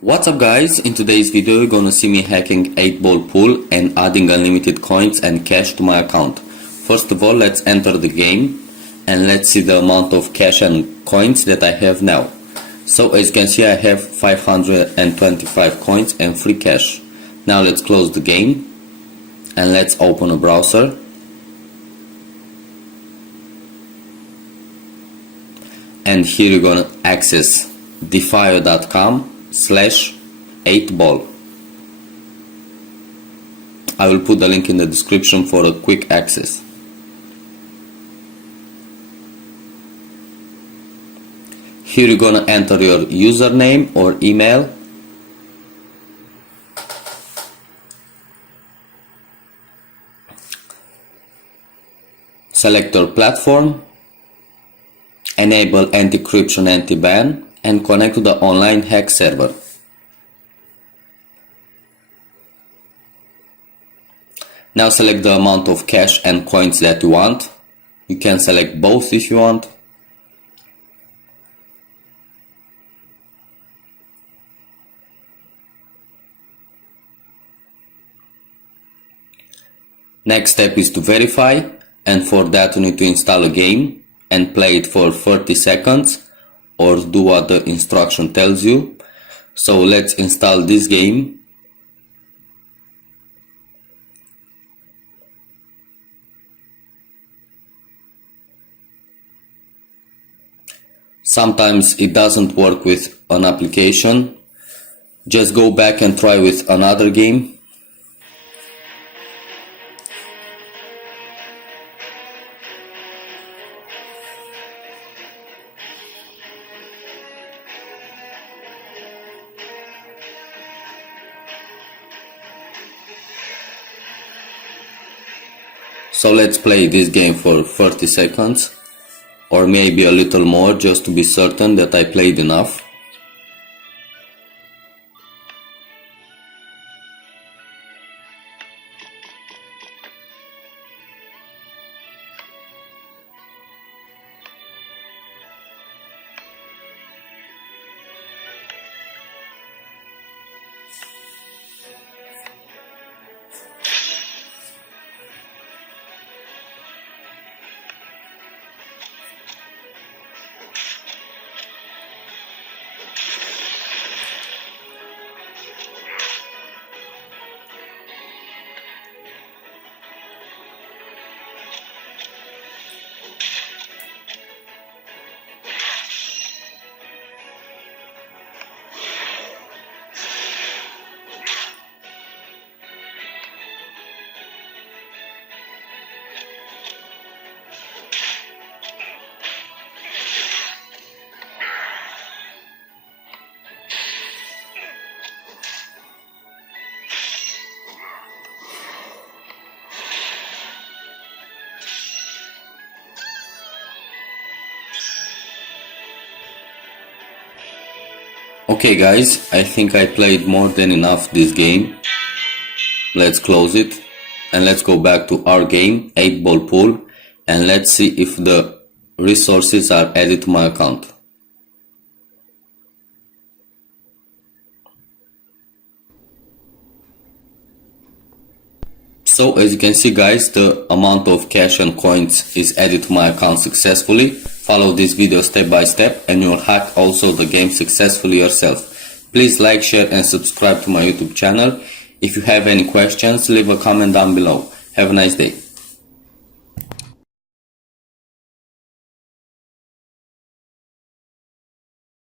What's up guys, in today's video you're gonna see me hacking 8-ball pool and adding unlimited coins and cash to my account. First of all, let's enter the game and let's see the amount of cash and coins that I have now. So as you can see, I have 525 coins and free cash. Now let's close the game and let's open a browser. And here you're gonna access defio.com/8ball. I will put the link in the description for a quick access. Here you're gonna enter your username or email. Select your platform. Enable anti-encryption, anti-ban, and connect to the online hack server. Now select the amount of cash and coins that you want. You can select both if you want. Next step is to verify, and for that you need to install a game and play it for 30 seconds or do what the instruction tells you. So let's install this game. Sometimes it doesn't work with an application. Just go back and try with another game. So let's play this game for 30 seconds or maybe a little more just to be certain that I played enough. Okay guys, I think I played more than enough this game. Let's close it and let's go back to our game, 8-ball pool, and let's see if the resources are added to my account. So as you can see guys, the amount of cash and coins is added to my account successfully. Follow this video step by step and you'll hack also the game successfully yourself. Please like, share and subscribe to my YouTube channel. If you have any questions, leave a comment down below. Have a nice day.